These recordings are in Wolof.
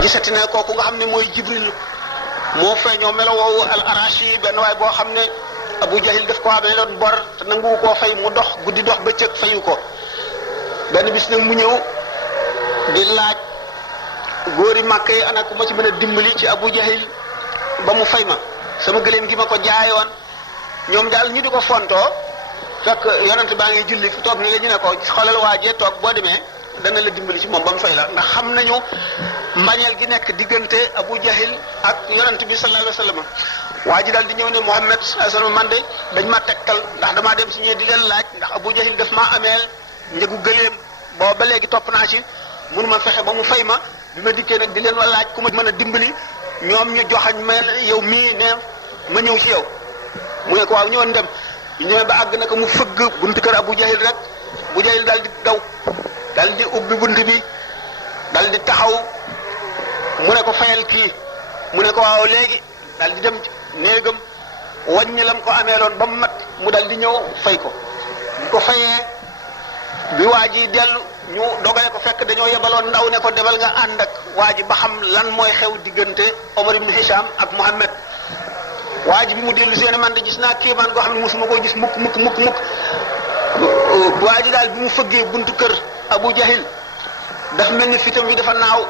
gisati ne kooku nga xam ne mooy Jibril moo feeñoo melo woowu al arashi benn waay boo xam ne Abu Jahil daf ko amee loon bor te nangu koo fay mu dox guddi dox bëccëg fayu ko benn bis nag mu ñëw di laaj góori Màkka yi ana ku ma ci mën a dimbali ci Abu Jahil ba mu fay ma sama gëléem gi ma ko jaayoon ñoom daal ñu di ko fontoo fekk yonent baa ngi julli fi toog ni la ñu ne ko xoolal waajee toog boo demee dana la dimbali ci moom ba mu fay la ndax xam nañu mbañeel gi nekk diggante Abu Jahil ak yonent bi sallallahu alayhi wa sallam waa ji daal di ñëw ne Muhammad sallallahu alayhi wa sallam man de dañ ma tegtal ndax damaa dem si ñëwee di leen laaj ndax Abu Jahil daf maa ameel njëgu gëléem booba ba léegi topp naa ci mënu ma fexe ba mu fay ma bi ma dikkee nag di leen laaj ku ma mën a dimbali ñoom ñu joxañ ma yow mii ne ma ñëw ci yow mu ne ko waaw ñëwoon dem ñu ñëwee ba àgg naka mu fëgg buntu kër Abu Jahil rek Abu Jahil daal di daw daal di ubbi bunt bi daal di taxaw mu ne ko fayal kii mu ne ko waaw léegi daal di dem néegam wàññi lam ko ameeloon ba mu mat mu daal di ñëw fay ko bu ko fayee bi waa ji dellu ñu dogale ko fekk dañoo yebaloon ndaw ne ko demal nga ànd ak waa ji ba xam lan mooy xew diggante Omar ibn Hisham ak Muhammad waa ji bi mu dellu seen man de gis naa kéemaan goo xam ne mosuma koy gis mukk waa ji daal bi mu fëggee buntu kër Abu Jahil dafa mel ni fitam bi dafa naaw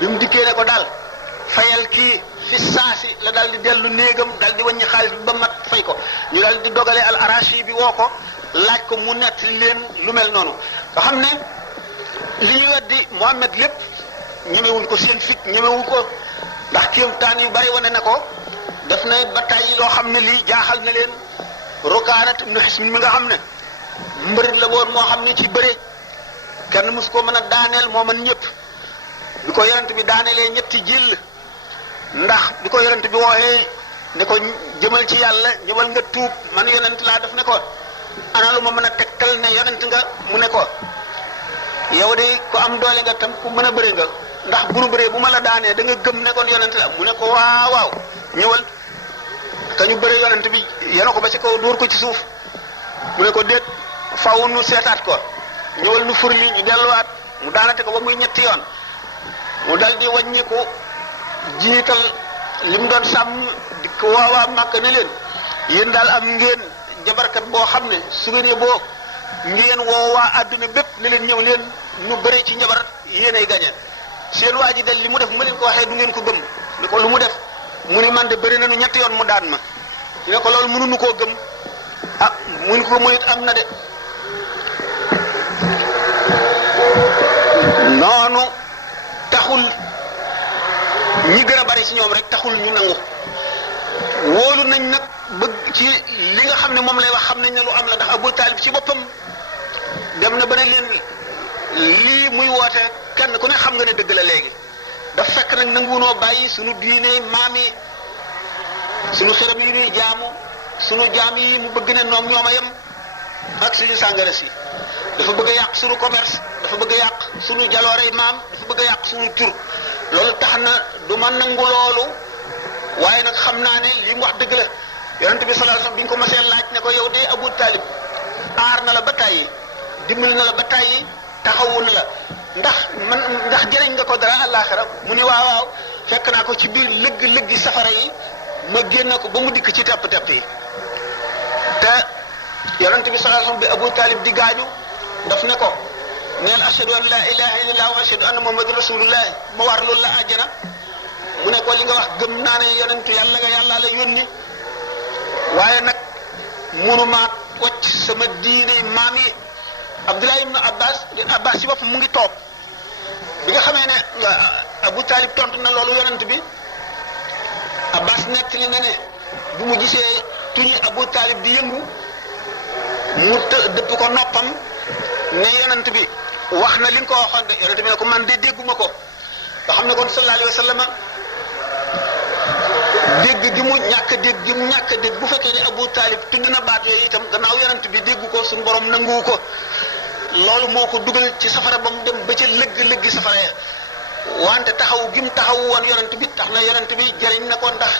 bi mu dikkee ne ko daal fayal kii fi saasi la daal di dellu néegam daal di wàññi xaalis bi ba mat fay ko ñu daal di dogale al arashi bi woo ko laaj ko mu nett leen lu mel noonu nga xam ne li ñu weddi Muhammad lépp ñemewuñ ko seen fit ñemewuñ ko ndax kéemtaan yu bari wane na ko def na bataay yi loo xam ne lii jaaxal na leen Rukaanat ibn Hisn mi nga xam ne mbërit la woon moo xam ne ci bëre kenn mus ko mën a daaneel moo mën ñëpp bi ko yonent bi daaneelee ñetti jël ndax bi ko yonent bi wooxee ne ko jëmal ci yàlla ñëwal nga tuub man yonent laa def ne ko ana lu ma mën a tegtal ne yonent nga mu ne ko yow de ku am doole nga tam ku mën a bëri nga ndax bu nu bëree bu ma la daanee da nga gëm ne kon yonent la mu ne ko waaw waaw ñëwal te ñu bëree yonent bi yéena ko ba ci kaw dóor ko ci suuf mu ne ko déet faw nu seetaat ko ñëwal nu fur li ñu delluwaat mu daanate ko ba muy ñetti yoon mu dal di wàññiku jiital li mu doon sàmm di ko waawaa màkk ne leen yéen daal am ngeen jabarkat boo xam ne su ngeen boo ngeen woo waa àdduna bépp ne leen ñëw leen nu bëre ci njabar yéenay gañe seen waa ji dal li mu def ma leen ko waxee du ngeen ko gëm ne ko lu mu def mu ni man de bëri nañu ñetti yoon mu daan ma ñu ne ko loolu mënuñu koo gëm ah mun ko moyit am na de noonu taxul ñi gën a bari ci ñoom rek taxul ñu nangu wóolu nañ nag bëgg ci li nga xam ne moom lay wax xam nañ ne lu am la ndax Abu Talib ci boppam dem na ba ne leen lii muy woote kenn ku ne xam nga ne dëgg la léegi daf fekk nag nanguwunoo bàyyi sunu diine maam yi sunu xërëm yi ñuy jaamu sunu jaam yi mu bëgg ne noom ñoom a yem ak suñu sàngara si dafa bëgg a yàq sunu commerce dafa bëgg a yàq sunu jaloorey maam dafa bëgg a yàq sunu tur loolu tax na du ma nangu loolu waaye nag xam naa ne li mu wax dëgg la yonent bi sallallahu alayhi wasallam bi ñu ko masee laaj ne ko yow de Abu Talib aar na la ba tàyyi dimbali na la ba tàyyi taxawu na la ndax jëriñ nga ko dara àllaaxira mu ne waaw waaw fekk naa ko ci biir lëgg safara yi ma génn ko ba mu dikk ci tepp yi te yonent bi sallallahu alayhi wasallam bi Abu Talib di gaañu daf ne ko neel ashhadu an la ilaha illallah wa ashhadu anna muhammadur rasulullah ma war loolu la àjjana mu ne ko li nga wax gëm naa ne yonentu yàlla nga yàlla la yónni waaye nag mënumaa wacc sama diine maam yi Abdullah ibn Abbas ci boppam mu ngi toog bi nga xamee ne Abu Talib tontu na loolu yonent bi Abbas nettali na ne bu mu gisee tuñi Abu Talib di yëngu mu dëpp ko noppam ne yonent bi wax na li nga ko waxoon de yonent bi ne ko man de dégguma ko nga xam ne kon sallallahu alayhi wa sallam dégg gi mu ñàkk a dégg bu fekkee ne Abu Talib tudd na baat yooyu itam gannaaw yonent bi déggu ko suñu borom nanguwu ko loolu moo ko dugal ci safara ba mu dem ba ca lëgg safara ya wante taxaw gi mu taxaw woon yonent bi tax na yonent bi jëriñ na ko ndax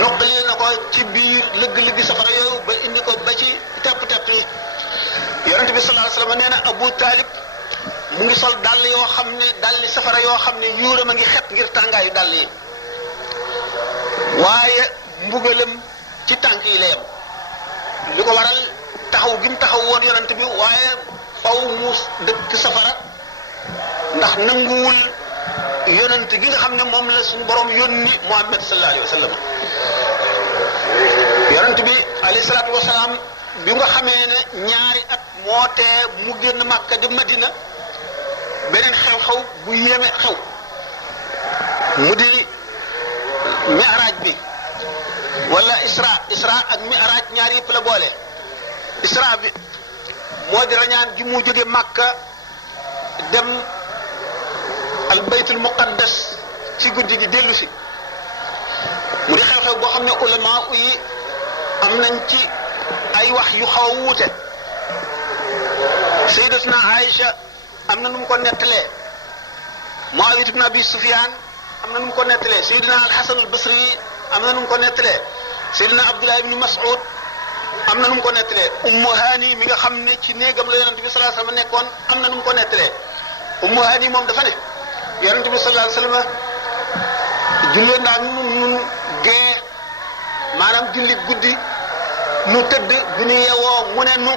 noqalil na ko ci biir lëgg safara yooyu ba indi ko ba ci tepp yi yonent bi sallallahu alayhi wasallam nee na Abu Talib mu ngi sol dàll yoo xam ne dàlli safara yoo xam ne yuuram a ngi xet ngir tàngaayu dàll yi waaye mbugalam ci tànk yi la yem li ko waral taxaw gi mu taxaw woon yonent bi waaye faw mu dëkk safara ndax nanguwul yonent gi nga xam ne moom la suñu borom yónni Muhammad sallallahu alayhi wa sallam yonent bi alayhi salaatu wa salaam bi nga xamee ne ñaari at moo tee mu génn Makka di Madina beneen xew-xew bu yéeme xew mu di mi'raaj bi wala isra ak mi'raaj ñaar yëpp la boole isra bi moo di rañaan gi mu jóge Makka dem al baytul muqaddas ci guddi gi dellu si mu di xew-xew boo xam ne ulama yi am nañ ci ay wax yu xaw a wuute sayyidatuna Aïcha am na nu mu ko nettalee Muawiya ibn Abi Sufyan am na nu mu ko nettalee sayyidina al-Hasan al-Basri am na nu mu ko nettalee sayyidina Abdullah ibn Mas'ud am na nu mu ko nettalee Ummu Hani mi nga xam ne ci néegam la yonent bi sallallahu alayhi wasallam nekkoon am na nu mu ko nettalee Ummu Hani moom dafa ne yonent bi sallallahu alayhi wasallam jullee naa nun gee maanaam julli guddi nu tëdd bi nu yeewoo mu ne nu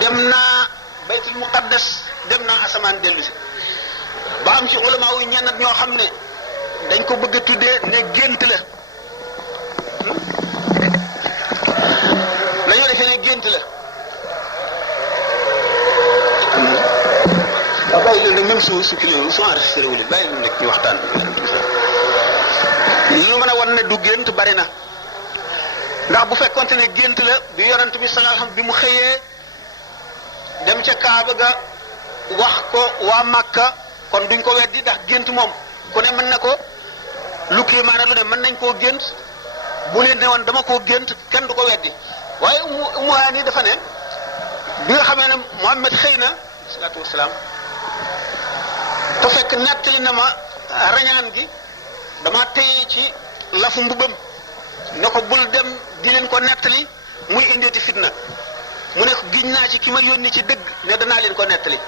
dem naa baytul muqaddas dem naa asamaan dellu si ba am ci ulama yu ñenn ñoo xam ne dañ ko bëgg a tuddee ne gént la dañoo defee ne gént la waaw bàyyi leen rek même su kilo su enregistré wu leen bàyyi leen rek ñu waxtaan lu mën a wan ne du gént bari na ndax bu fekkonte ne gént la bi yonent bi sallallahu alayhi wasallam bi mu xëyee dem ca Kaaba ga wax ko waa Makka kon duñ ko weddi ndax gént moom ku ne mën na ko lu kii maanaam lu ne mën nañ koo gént bu leen ne woon dama koo gént kenn du ko weddi waaye Ummu Hani dafa ne bi nga xamee ne Muhammad xëy na salaatu wasalaam te fekk nettali na ma rañaan gi dama téye ci lafu mbubam ne ko bul dem di leen ko nettali muy indeeti fitna mu ne ko giñ naa ci ki ma yónni ci dëgg ne danaa leen ko nettali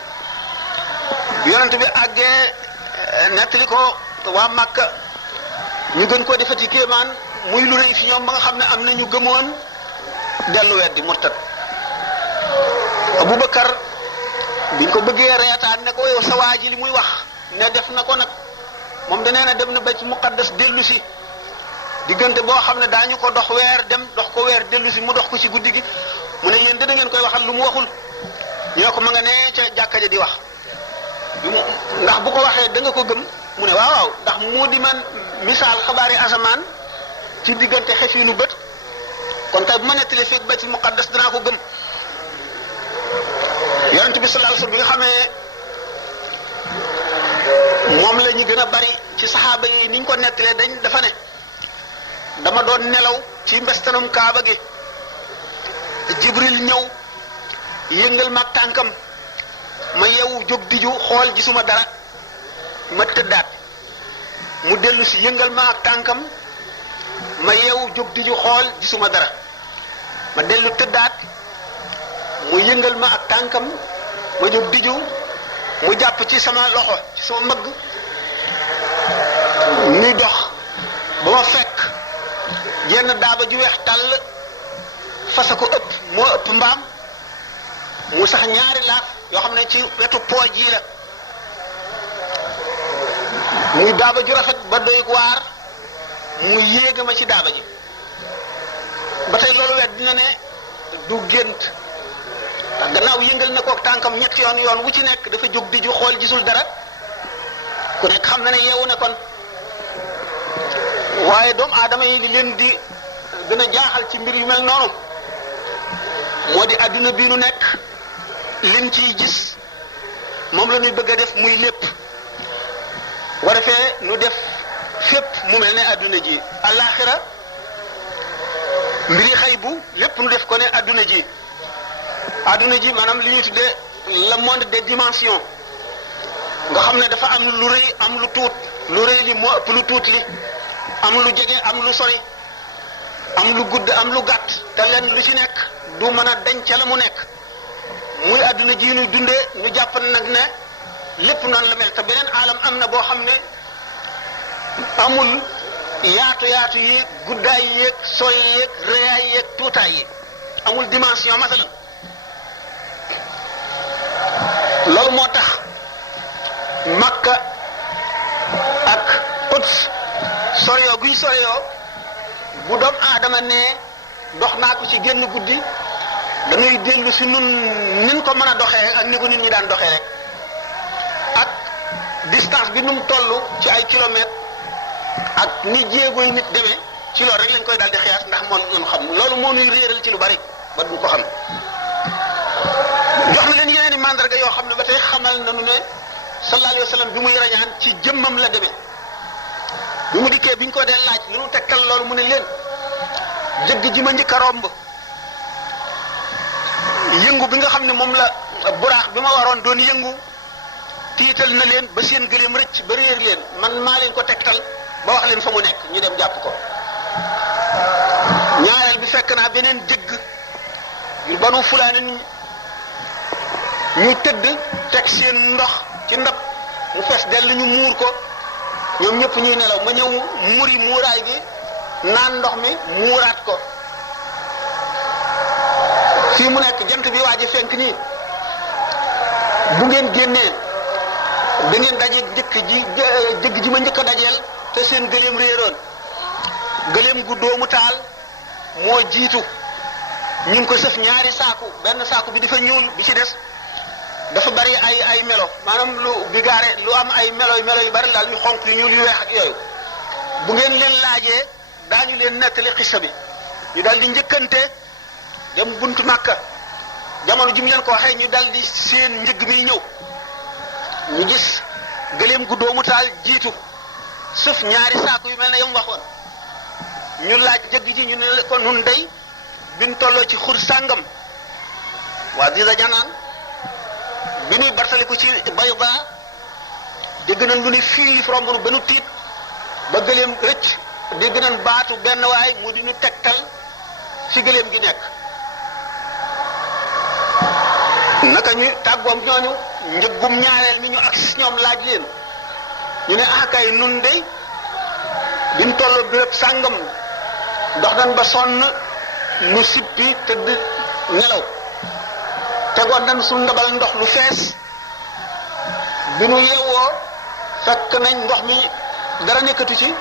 yonent bi àggee nettali ko waa Makka ñu gën koo defati kéemaan muy lu rëy fi ñoom ba nga xam ne am na ñu gëmoon dellu weddi murtad Abubakar biñ ko bëggee reetaan ne ko yow sa waa ji li muy wax ne def na ko nag moom da nee na dem na ba ci muqaddas dellu si diggante boo xam ne daañu ko dox weer dem dox ko weer dellu si mu dox ko ci guddi gi mu ne yéen dana ngeen koy waxal lu mu waxul ñu ne ko ma nga nee ca jàkka ja di wax ndax bu ko waxee da nga ko gëm mu ne waaw waaw ndax mu di man misaal xabaari asamaan ci diggante xef yi nu bët kon tey bu ma nettalee fekk ba ci muqaddas danaa ko gëm yonent bi sallallahu alayhi wasallam bi nga xamee moom la ñu gën a bari ci saxaaba yi ni ñu ko nettalee dafa ne dama doon nelaw ci mbestanum Kaaba gi Jibril ñëw yëngal ma tànkam ma yeewu jóg diju xool gisuma dara ma tëddaat mu dellu si yëngal ma ak tànkam ma yeewu jóg diju xool gisuma dara ma dellu tëddaat mu yëngal ma ak tànkam ma jóg diju mu jàpp ci sama loxo ci sama mbëgg muy dox ba ma fekk jenn daaba ju weex tàll fasa ko ëpp moo ëpp mbaam mu sax ñaari laaf yoo xam ne ci wetu pooj yi la muy daaba ju rafet ba doy waar mu yéega ma ci daaba ji ba tey loolu wet dina ne du gént ndax gannaaw yëngal na ko tànkam ñetti yoon wu ci nekk dafa jóg di ju xool gisul dara ku nekk xam na ne yeewu ne kon waaye doomu aadama yi li leen di gën a jaaxal ci mbir yu mel noonu moo di adduna bii nu nekk liñ ciy gis moom la ñuy bëgg a def muy lépp war a fee nu def fépp mu mel ne adduna ji alaxira mbiri xëy bu lépp nu def ko ne adduna ji maanaam li ñuy tuddee le monde des dimensions nga xam ne dafa am lu rëy am lu tuut lu rëy li moo ëpp lu tuut li am lu jege am lu sori am lu gudd am lu gàtt te lenn lu ci nekk du mën a denc la mu nekk muy àdduna ji ñuy dundee ñu jàpp nag ne lépp noonu la mel te beneen alam am na boo xam ne amul yaatu yi guddaay yeeg sooy yeeg réyaay yeeg tuutaay yi amul dimension masalan loolu moo tax Makka ak Quds soreyoo guñ soreyoo bu doom aadama ne dox naa ko ci génn guddi da ngay dellu si nun nin ko mën a doxee ak ni ko nit ñi daan doxee rek ak distance bi nu mu toll ci ay kilomètres ak ni jéego yi nit demee ci loolu rek lañ koy daal di xiyaas ndax moom ñu xam loolu moo ñuy réeral ci lu bari ba du ko xam jox na leen yeneen i mandarga yoo xam ne ba tey xamal nañu ne sallallahu alayhi wa sallam bi muy rañaan ci jëmmam la demee bi mu dikkee bi ñu ko dee laaj li mu tegtal loolu mu ne leen jëgg ji ma njëkk a romb yëngu bi nga xam ne moom la buraax bi ma waroon doon yëngu tiital na leen ba seen gëléem rëcc ba réer leen man maa leen ko tegtal ba wax leen fa mu nekk ñu dem jàpp ko ñaareel bi fekk naa beneen jëgg yu banu fulaane ni ñu tëdd teg seen ndox ci ndab mu fees dell ñu muur ko ñoom ñëpp ñuy nelaw ma ñëw muri muuraay gi naan ndox mi muuraat ko fii mu nekk jant bi waa ji fenk nii bu ngeen génnee da ngeen daje jëgg ji ma njëkk a dajeel te seen gëléem réeroon gëléem gu doomu taal moo jiitu ñu ngi ko sëf ñaari saaku benn saaku bi dafa ñuul bi ci des dafa bari ay melo maanaam lu bigaare lu am ay melo yu bari daal yu xonq yu ñuul yu weex ak yooyu bu ngeen leen laajee daañu leen nettali xissa bi ñu daal di njëkkante dem buntu Makka jamono ji mu leen ko waxee ñu daal di seen njëg mi ñëw ñu gis gëléem gu doomu taal jiitu suuf ñaari saako yu mel ne yam waxoon ñu laaj jëgg ji ñu ne ko nun day biñ tolloo ci xur sàngam waa Ziza Janaan bi ñuy bartaliku ci Bayda dégg nañ lu ne fii romb nu ba nu tiit ba gëléem rëcc dégg nañ baatu benn waay mu di ñu tegtal ci gëléem gi nekk naka ñu tàggoom ñooñu njëggum ñaareel mi ñu ak si ñoom laaj leen ñu ne akay nun de biñ tolloo béréb sàngam dox nañ ba sonn nu sippi tëdd nelaw tegoon nañ suñ ndabal ndox lu fees bi nu yewwoo fekk nañ ndox mi dara nekkatu ci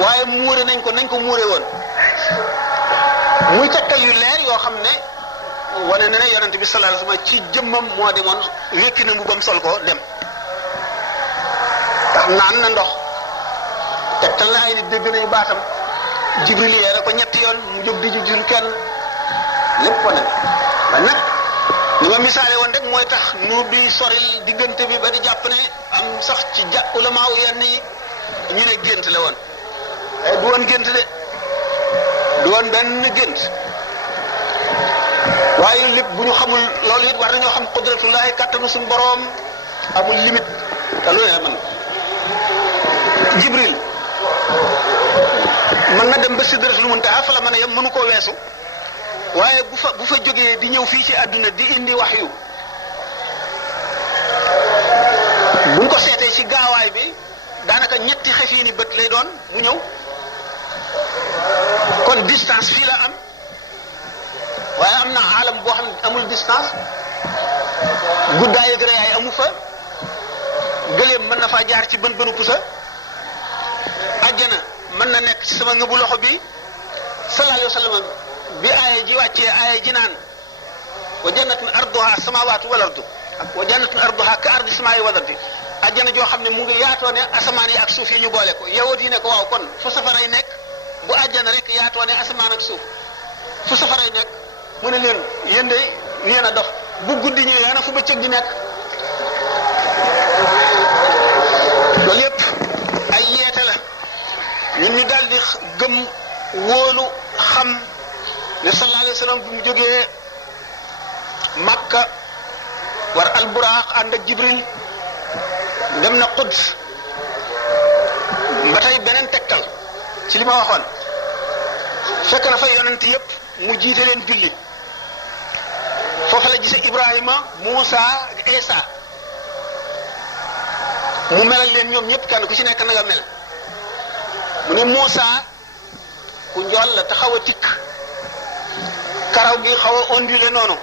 waaye muure nañ ko muure woon muy tegtal yu leer yoo xam ne wane na ne yonent bi sallallahu alayhi wasallam ci jëmmam moo demoon wékki na mbubam sol ko dem tax naan na ndox tegtal na ay nit dégg nañu baatam Jibril yee ko ñetti yoon mu jóg di jul kenn lépp wane ba nag li ma misaale woon rek mooy tax nu di soril diggante bi ba di jàpp ne am sax ci ulamaaw yenn yi ñu ne gént la woon ay du woon gént de du woon benn gént waaye lépp bu ñu xamul loolu it war nañoo xam qudratullahi kàttanu suñu boroom amul limite te lu ne man Jibril mën na dem ba sidratul muntaha fa la mën a yem mënu koo weesu waaye bu fa jógee di ñëw fii ci àdduna di indi wahyu buñ ko seetee ci gaawaay bi daanaka ñetti xefiini bët lay doon mu ñëw kon distance fii la am waaye am na alam boo xam ne amul distance guddaay ak reyaay amu fa gëléem mën na faa jaar ci bën bënu pusa àjjana mën na nekk ci sama ngëbu loxo bi sallallahu alayhi wa sallam bi aaya ji wàccee aaya ji naan wa jannatun arduha samawatu wal ardu wa jannatun arduha ka ardi samaa'i wal ardi àjjana joo xam ne mu ngi yaatoo ne asamaan yi ak suuf yi ñu boole ko yahud yi ne ko waaw kon fu safaray nekk bu àjjana rek yaatoo ne asamaan ak suuf fu safaray nekk mu ne leen yéen de yéen a dox bu guddi ñëwee ana fu bëccëg gi nekk loolu yépp ay yeete la ñun ñu daal di gëm wóolu xam ne sallallahu alayhi wa sallam bu mu jógee Makka war alburaax ànd ak Jibril dem na Quds ba tey beneen tegtal ci li ma waxoon fekk na fa yonent yépp mu jiite leen julli foofu la gise Ibrahima Muusa ak Isa mu melal leen ñoom ñëpp kenn ku ci nekk na nga mel mu ne Muusa ku njool la te xaw a tikk karaw gi xaw a ondulé noonu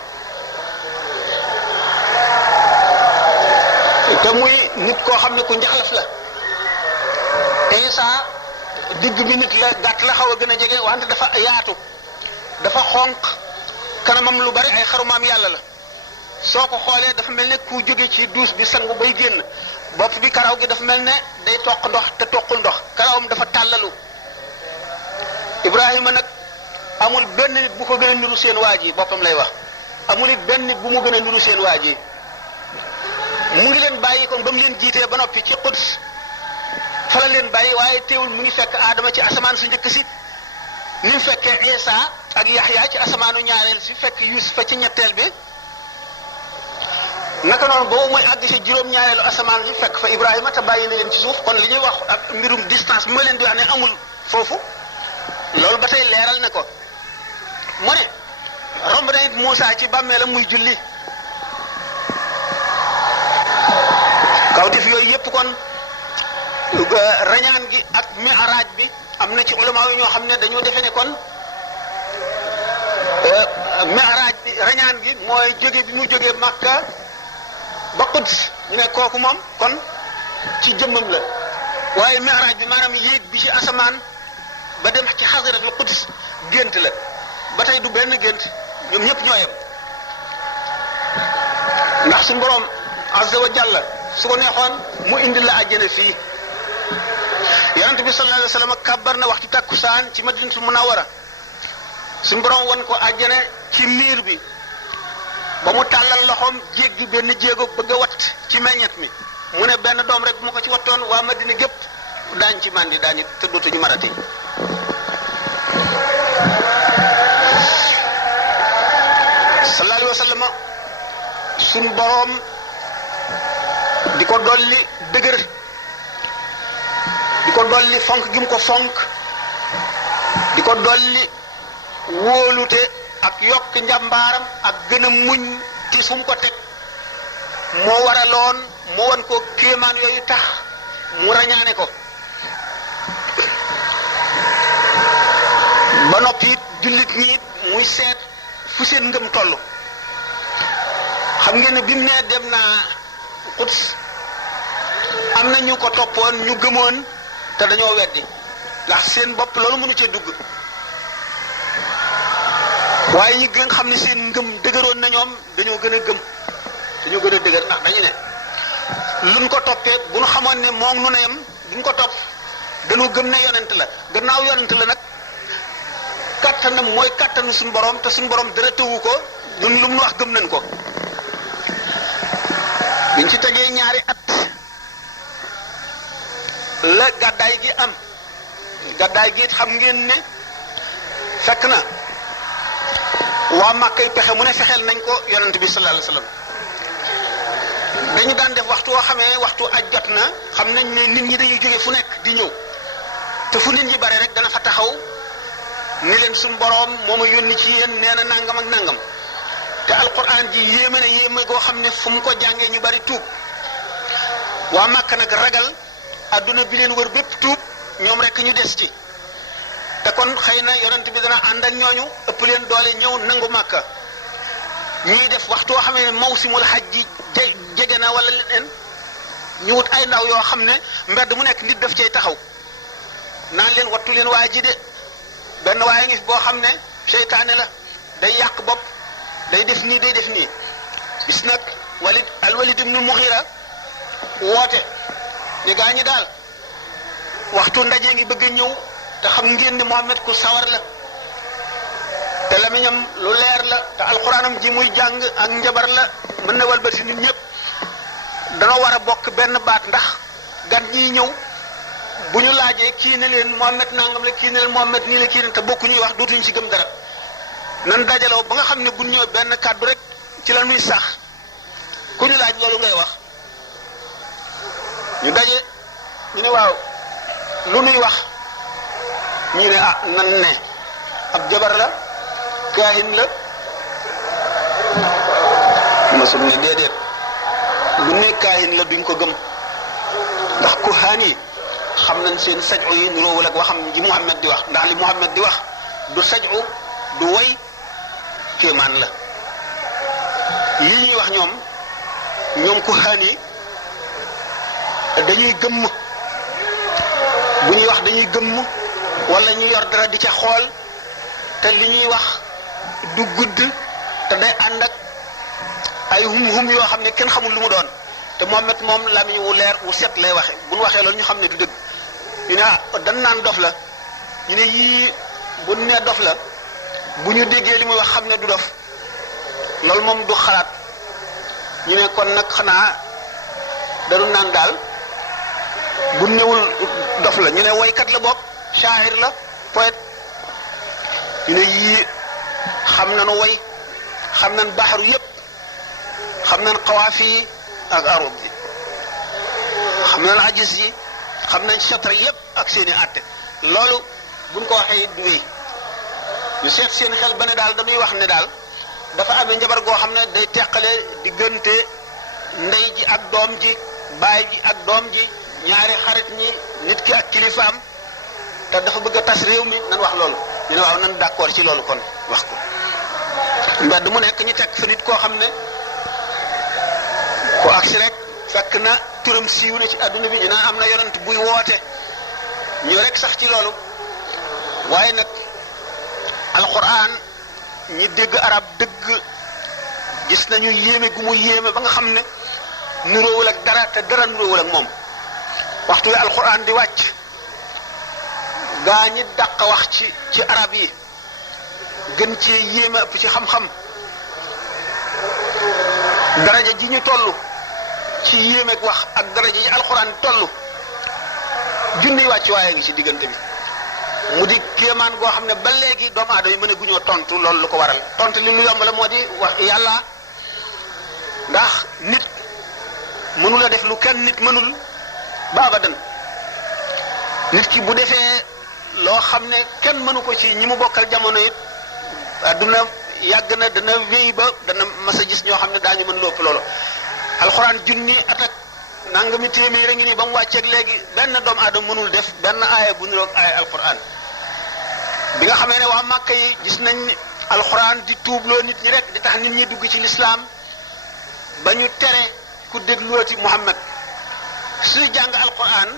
te muy nit koo xam ne ku njaxlaf la Isa digg bi nit la gàtt la xaw a gën a jege wante dafa yaatu dafa xonq kanamam lu bari ay xarumaam yàlla la soo ko xoolee dafa mel ne ku jóge ci duus bi sangu bay génn bopp bi karaw gi dafa mel ne day toq ndox te toqul ndox karawam dafa tàllalu Ibrahima nag amul benn nit bu ko gën a niru seen waa ji boppam lay wax amul it benn nit bu mu gën a niru seen waa ji mu ngi leen bàyyi ko ba mu leen jiitee ba noppi ci Quds fa la leen bàyyi waaye teewul mu ngi fekk Adama ci asamaan su njëkk si ni mu fekkee Isa ak Yaxya ci asamaanu ñaareel si fekk Yusufa ci ñetteel bi naka noonu boobu mooy àgg si juróom-ñaareelu asamaan si fekk fa Ibrahima te bàyyi na leen ci suuf kon li ñuy wax ak mbirum distance bi ma leen di wax ne amul foofu loolu ba tey leeral na ko mu ne romb na it Muusa ci bàmmeelam muy julli kawtif yooyu yépp kon rañaan gi ak mi'raaj bi am na ci ulama yi ñoo xam ne dañoo defe ne kon mi'raaj bi rañaan gi mooy jóge bi mu jógee Makka ba Quds ñu ne kooku moom kon ci jëmmam la waaye mi'raaj bi maanaam yéeg bi ci asamaan ba dem ci xasaratul Quds gént la ba tey du benn gént ñoom ñëpp ñoo yem ndax suñu borom azza wa jalla su ko neexoon mu indi la àjjana fii yonent bi sallallahu alayhi wa sallam kàbbar na waxtu takkusaan ci Madinatul Munawwara suñu borom won ko àjjana ci miir bi ba mu tàllal loxoom jéggi benn jéego bëgg a wat ci meññet mi mu ne benn doom rek bu ma ko ci wattoon waa Madina gépp daañ ci màndi daañu te dootuñu marati sallallahu alayhi wa sallam suñu borom di ko dolli dëgër di ko dolli fonk gi mu ko fonk di ko dolli wóolute ak yokk njàmbaaram ak gën a muñ ti fu mu ko teg moo waraloon mu won ko kéemaan yooyu tax mu rañaane ko ba noppi it jullit ñi it muy seet fu seen ngëm toll xam ngeen ne bi mu nee dem naa Quds am na ñu ko toppoon ñu gëmoon te dañoo weddi ndax seen bopp loolu mënu cee dugg waaye ñi gën xam ne seen ngëm dëgëroon na ñoom dañoo gën a gëm dañoo gën a dëgër ndax dañu ne luñ ko toppee bu ñu xamoon ne moom nu ne yam duñ ko topp dañoo gëm ne yonent la gannaaw yonent la nag kattanam mooy kattanu suñu borom te suñu borom dara tëwu ko ñun lu mu wax gëm nañ ko biñ ci tegee ñaari at la gàddaay gi am gàddaay gi it xam ngeen ne fekk na waa Màkkay pexe mu ne fexeel nañ ko yonent bi sallallahu alayhi wasallam dañu daan def waxtu woo xamee waxtu aj jot na xam nañ ne nit ñi dañuy jóge fu nekk di ñëw te fu nit ñi bare rek dana fa taxaw ni leen suñu boroom moo ma yónni ci yéen nee na nangam ak nangam te alquran ji yéeme na yéeme goo xam ne fu mu ko jàngee ñu bari tuub waa Màkka nag ragal adduna bi leen wër bépp tuub ñoom rek ñu des ci te kon xëy na yonent bi dana ànd ak ñooñu ëpp leen doole ñëw nangu Màkka ñuy def waxtu woo xam ne mawsimul hajj ji jege na wala leneen ñu wut ay ndaw yoo xam ne mbedd mu nekk nit daf cay taxaw naan leen wattu leen waa ji de benn waaye ngi boo xam ne seytaane la day yàq bopp day def nii day def nii bis nag al-Walid ibn Mughira woote ni gaa ñi daal waxtu ndaje ngi bëgg a ñëw te xam ngeen ne Muhammad ku sawar la te lamiñam lu leer la te alxuraanam ji muy jàng ak njabar la mën na walbati nit ñëpp dana war a bokk benn baat ndax gan ñiy ñëw bu ñu laajee kii ne leen Muhammad nangam la kii ne leen Muhammad nii la kii ne te bokku ñuy wax dootuñu ci gëm dara nan dajaloo ba nga xam ne bu ñu ñëw benn kàddu rek ci lan muy sax ku ñu laaj loolu ngay wax ñu daje ñu ne waaw lu nuy wax ñu ne ah nan ne ab jabar la kaahin la masul ne déedéet bu ne kaahin la duñ ko gëm ndax kuhaan yi xam nañ seen saju yi niroowul ak waxam ji Muhammad di wax ndax li Muhammad di wax du saju du way kéemaan la lii ñuy wax ñoom kuhaan yi dañuy gëmm bu ñuy wax dañuy gëmm wala ñu yor dara di ca xool te li ñuy wax du gudd te day ànd ak ay hum yoo xam ne kenn xamul lu mu doon te Muhammad moom lamiñ wu leer wu set lay waxe bu ñu waxee loolu ñu xam ne du dëgg ñu ne dan naan dof la ñu ne yii bu nee dof la bu ñu déggee li muy wax xam ne du dof loolu moom du xalaat ñu ne kon nag xanaa dañu naan daal bu newul dof la ñu ne woykat la bopp shaahir la poète ñu ne yii xam nañu woy xam nañ baxaru yépp xam nañ xawaafi yi ak arud yi xam nañ ajis yi xam nañ chatre yépp ak seeni àtte loolu buñ ko waxee du wéy ñu seet seen xel ba ne daal dañuy wax ne daal dafa amee njabar goo xam ne day teqale diggante ndey ji ak doom ji baay ji ak doom ji ñaari xarit ñi nit ki ak kilifaam te dafa bëgg a tas réew mi nan wax loolu ñu ne waaw nan d'accord ci loolu kon wax ko mbedd mu nekk ñu teg fa nit koo xam ne ko agsi rek fekk na turam siiw na ci adduna bi ñu naan am na yonent buy woote ñu rek sax ci loolu waaye nag alquran ñi dégg arab dëgg gis nañu yéeme gu mu yéeme ba nga xam ne nuróowul ak dara te dara nuróowul ak moom waxtu wi alquran di wàcc gaa ñi dàq wax ci arab yi gën ci yéeme ëpp ci xam-xam daraja ji ñu toll ci yéemeeg wax ak daraja ji alquran toll junniy wàcc waaye ngi ci diggante bi mu di kéemaan goo xam ne ba léegi doomu aadama yi mën a guñoo tontu loolu lu ko waral tontu li lu yomb la moo di wax yàlla ndax nit mënula def lu kenn nit mënul ba abadan nit ki bu defee loo xam ne kenn mënu ko ci ñi mu bokkal jamono it adduna yàgg na dana wéy ba dana mas a gis ñoo xam ne daañu mën lopp loolu alxuraan junni atak nangami téeméer a ngi nii ba mu wàcceeg léegi benn doomu aadama mënul def benn aaya bu niroog aaya alxuraan bi nga xamee ne waa Màkka yi gis nañ alxuraan di tuubloo nit ñi rek di tax nit ñi dugg ci lislaam ba ñu tere ku dégluoti Muhammad suy jàng alxuraan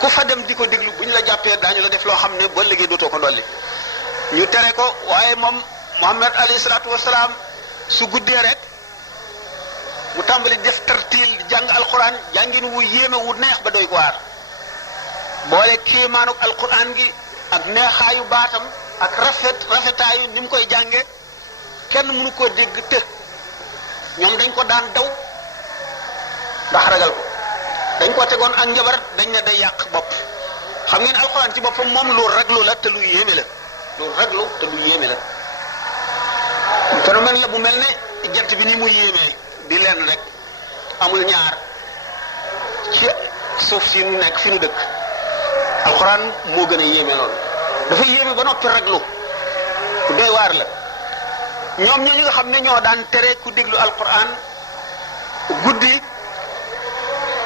ku fa dem di ko déglu bu ñu la jàppee daañu la def loo xam ne ba léegi dootoo ko dolli ñu tere ko waaye moom Muhammad alayhi salaatu wasalaam su guddee rek mu tàmbali def tartiil di jàng alquran jàngin wu yéeme wu neex ba doy ko waar boole kéemaanuk alquran gi ak neexaayu baatam ak rafetaayu ni mu koy jànge kenn mënu koo dégg të ñoom dañ ko daan daw ndax ragal ko dañ ko tegoon ak njabar dañ ne day yàq bopp xam ngeen alquran ci boppam moom lu raglu la te lu yéeme la lu raglu te lu yéeme la phénomène la bu mel ne jant bi ni mu yéemee di leen rek amul ñaar ci suuf si nu nekk fi nu dëkk alxuraan moo gën a yéeme loolu dafa yéeme ba noppi raglu ku doy waar la ñoom ñi nga xam ne ñoo daan tere ku déglu alxuraan guddi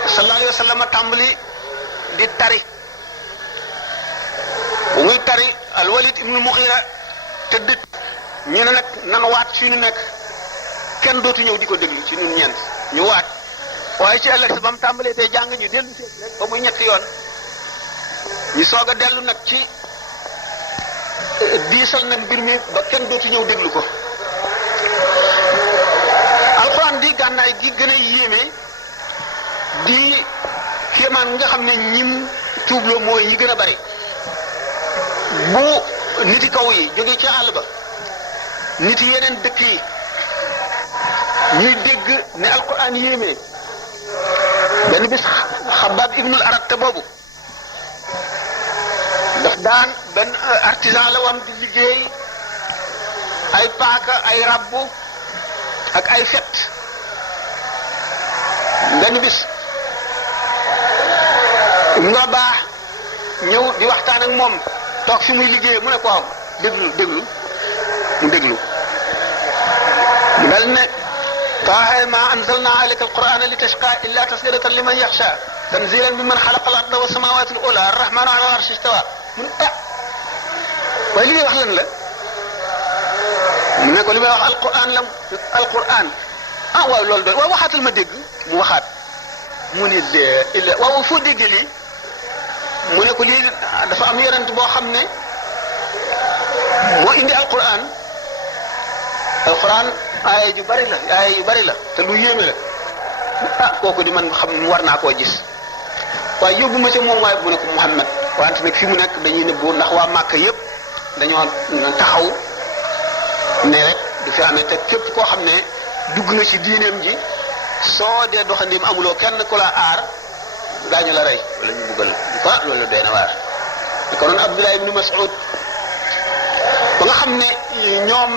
sallallahu alayhi wa sallam tàmbali di tari bu muy tari alwalid ibnu muxira tëdd ñu ne nag nan waat fi nu nekk kenn dootu ñëw di ko déglu ci ñun ñeent ñu waat waaye ci ëllëg sa ba mu tàmbalee tey jàng ñu dellu si rek ba muy ñetti yoon ñu soog a dellu nag ci diisal nag mbir mi ba kenn dootu ñëw déglu ko alxuraan di gànnaay gi gën a yéeme di kéemaan nga xam ne ñim tuubloo mooy ñi gën a bari bu niti kaw yi jóge ci àll ba niti yeneen dëkk yi ñuy dégg ne alquran yéeme benn bis Xabaab ibnul Aratta boobu daf daan benn artisan la wam di liggéey ay paaka ay rabbu ak ay fet benn bis nga baax ñëw di waxtaan ak moom toog fi muy liggéey mu ne ko am déglu mu déglu mu dal ne taaha ma anzalna alayka alqur'ana litashqa illa tasdiratan liman yaxsha tanzilan mimman xalaqa al-arda wa samawati al-ula ar-rahmanu ala al-arshi istawa mun waaye li ngay wax lan la mu ne ko li may wax alquran la alquran waaw loolu doon waaw waxaatal ma dégg mu waxaat mu ne illa waaw foo déggee lii mu ne ko lii dafa am yonent boo xam ne moo indi alquran aaya yu bari la te lu yéeme la kooku di man xam war naa koo gis waaye yóbbu ma ca moom waaye mu ne ko Muhammad wante nag fi mu nekk dañuy nëbbu ndax waa Màkka yépp dañoo taxaw ne rek du fi amee te képp koo xam ne dugg nga ci diineem ji soo dee doxandim amuloo kenn ku la aar daañu la rey wala ñu buggal loolu doy na waar ko noonu Abdullah ibn Mas'ud ba nga xam ne ñoom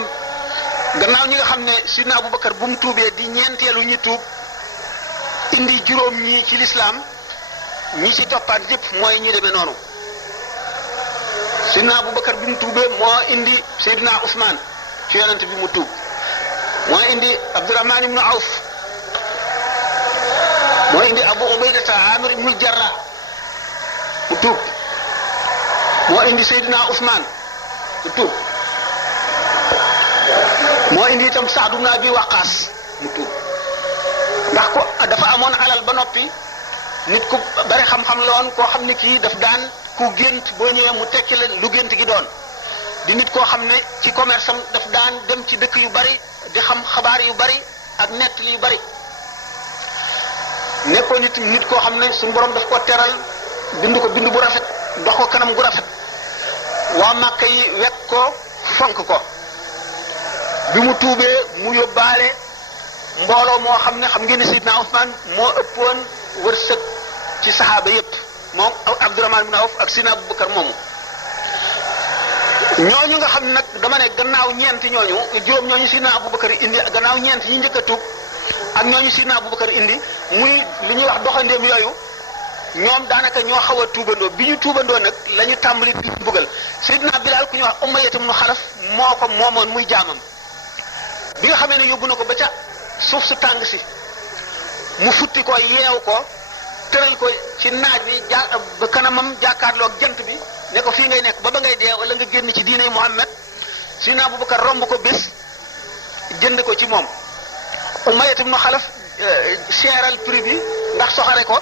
gannaaw ñi nga xam ne sidna Abubakar bu mu tuubee di ñeenteelu ñi tuub indi juróom ñi ci lislaam ñi ci toppaat yëpp mooy ñi demee noonu sidna Abubakar bi mu tuubee moo indi Seydina Ousmane ci yonent bi mu tuub moo indi Abdurahman ibnu Awf moo indi Abu Ubaydata Amir ibnu Jarrah mu tuub moo indi Seydina Ousmane mu tuub moo indi itam Saad ibn Abi Waqqas mu tuub ndax ko dafa amoon alal ba noppi nit ku bari xam-xam la woon koo xam ne kii daf daan ku gént boo ñëwee mu tekki la lu gént gi doon di nit koo xam ne ci commerce am daf daan dem ci dëkk yu bari di xam xabaar yu bari ak nettali yu bari nekkoon nit koo xam ne suñu borom daf ko teral bind ko bind bu rafet dox ko kanam gu rafet waa Màkka yi wekk ko fonk ko bi mu tuubee mu yóbbaale mbooloo moo xam ne xam ngeen ne Seydina Ousmane moo ëppoon wërsëg ci saxaaba yépp moom Abdurahman ibn Awf ak Seydina Abubakar moomu ñooñu nga xam nag dama ne gannaaw ñeenti ñooñu juróom ñooñu Seydina Abubakar indi gannaaw ñeent yi njëkk a tuub ak ñooñu Seydina Abubakar indi muy li ñuy wax doxandéem yooyu ñoom daanaka ñoo xaw a tuubandoo bi ñu tuubandoo nag la ñu tàmbali di mbugal Seydina Bilal ku ñuy wax Umayya ibn Xalaf moo ko moomoon muy jaamam bi nga xamee ne yóbbu na ko ba ca suuf su tàng si mu futti ko yeew ko tëral ko ci naaj bi ba kanamam jàkkaarloog jant bi ne ko fii ngay nekk ba ngay dee wala nga génn ci diine Muhammad Seydina Abubakar romb ko bés jënd ko ci moom Umayya ibn Xalaf seeral prix bi ndax soxare ko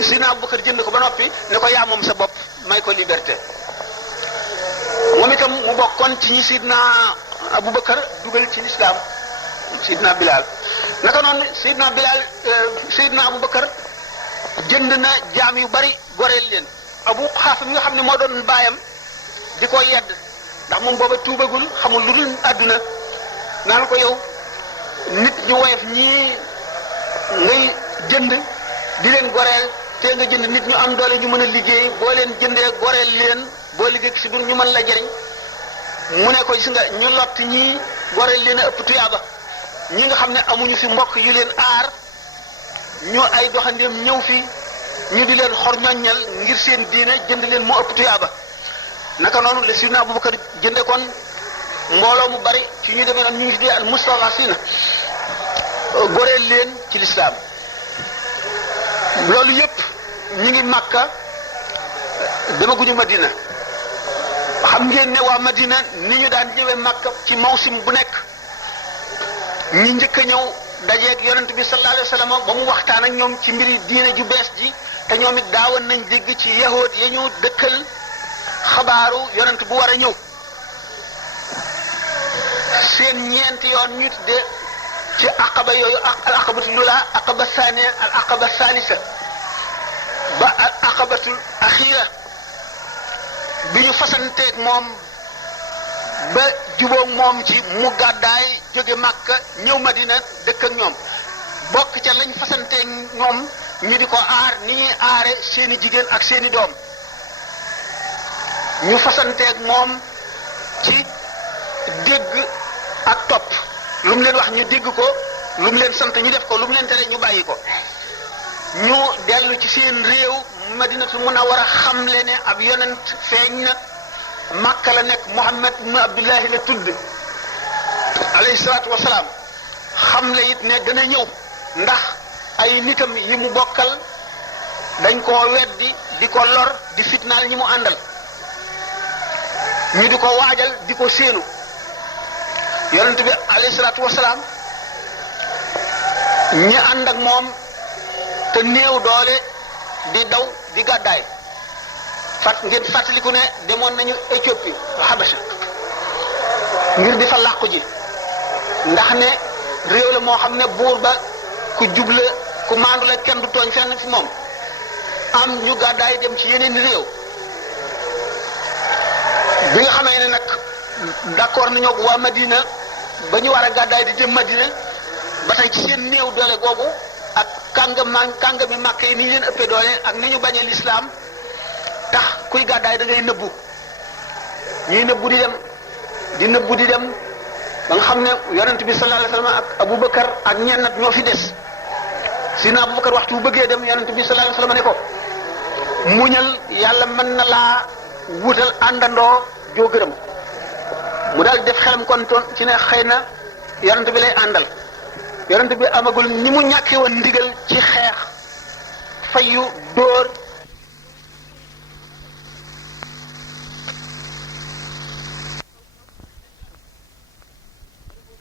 Seydina Abubakar jënd ko ba noppi ne ko yaa moom sa bopp may ko liberté moom itam mu bokkoon ci ñi Seydina Abubakar dugal ci lislaam Seydina Bilal naka noonu Seydina Bilal Seydina Abubakar jënd na jaam yu bari goreel leen Abu Quhafa mi nga xam ne moo doon baayam di ko yedd ndax moom booba tuubagul xamul lu dul àdduna naan ko yow nit ñu woyof ñii ngay jënd di leen goreel te nga jënd nit ñu am doole ñu mën a liggéey boo leen jëndee goreel leen boo liggéey si dun ñu mën la jëriñ mu ne ko gis nga ñu lott ñii goreel leen a ëpp tuyaaba ñi nga xam ne amuñu fi mbokk yu leen aar ñu ay doxandeem ñëw fi ñu di leen xor ñoññal ngir seen diine jënd leen moo ëpp tuyaaba naka noonu le Seydina Abubakar jënde kon mbooloo mu bari ci ñu demee nag ñu ngi tuddee al mustadafina goreel leen ci lislaam loolu yépp ñi ngi Makka demaguñu Madina xam ngeen ne waa Madina ni ñu daan ñëwee Makka ci mawsim bu nekk ñi njëkk a ñëw dajeeg yonent bi sallallahu alayhi wa sallam ba mu waxtaan ak ñoom ci mbiri diine ju bees ji te ñoom it daawoon nañ dégg ci yahood ya ñu dëkkal xabaaru yonent bu war a ñëw seen ñeenti yoon ñu tudde ci aqaba yooyu al aqabatu lula aqaba thaniya al aqaba thalitha ba al aqabatul axira bi ñu fasanteeg moom ba jubóog moom ci mu gàddaay jóge Makka ñëw Madina dëkk ak ñoom bokk ca lañ fasanteeg ñoom ñu di ko aar ni ñuy aare seeni jigéen ak seeni doom ñu fasanteeg moom ci dégg ak topp lu mu leen wax ñu dégg ko lu mu leen sant ñu def ko lu mu leen tere ñu bàyyi ko ñu dellu ci seen réew Madinatu Munawwara xam le ne ab yonent feeñ na Makka la nekk Muhammad ibn Abdullahi la tudd alayhi salaatu wasalaam xam le it ne dana ñëw ndax ay nitam yi mu bokkal dañ koo weddi di ko lor di fitnaal ñi mu àndal ñu di ko waajal di ko séenu yonent bi alayhi salaatu wasalaam ñi ànd ak moom te néew doole di daw di gàddaay ngeen fàttaliku ne demoon nañu Éthiopie Habasha ngir di fa làqu ji ndax ne réew la moo xam ne buur ba ku jubla ku maandu la kenn du tooñ fenn fi moom am ñu gàddaay dem ci yeneen réew bi nga xamee ne nag d'accord nañu waa Madina ba ñu war a gàddaay di jëm Madina ba tey ci seen néew doole googu ak kàngami màkk yi ni ñu leen ëppee doole ak ni ñu bañee lislaam tax kuy gàddaay da ngay nëbbu ñuy nëbbu di dem ba nga xam ne yonent bi sallallahu alayhi wasallam ak Abubakar ak ñenn ñoo fi des sina Abubakar waxtu bu bëggee dem yonent bi sallallahu alayhi wasallam ne ko muñal yàlla mën na laa wutal àndandoo joo gërëm mu daal def xelam kon ci ne xëy na yonent bi lay àndal yonent bi amagul ñi mu ñàkkee woon ndigal ci xeex fayu dóor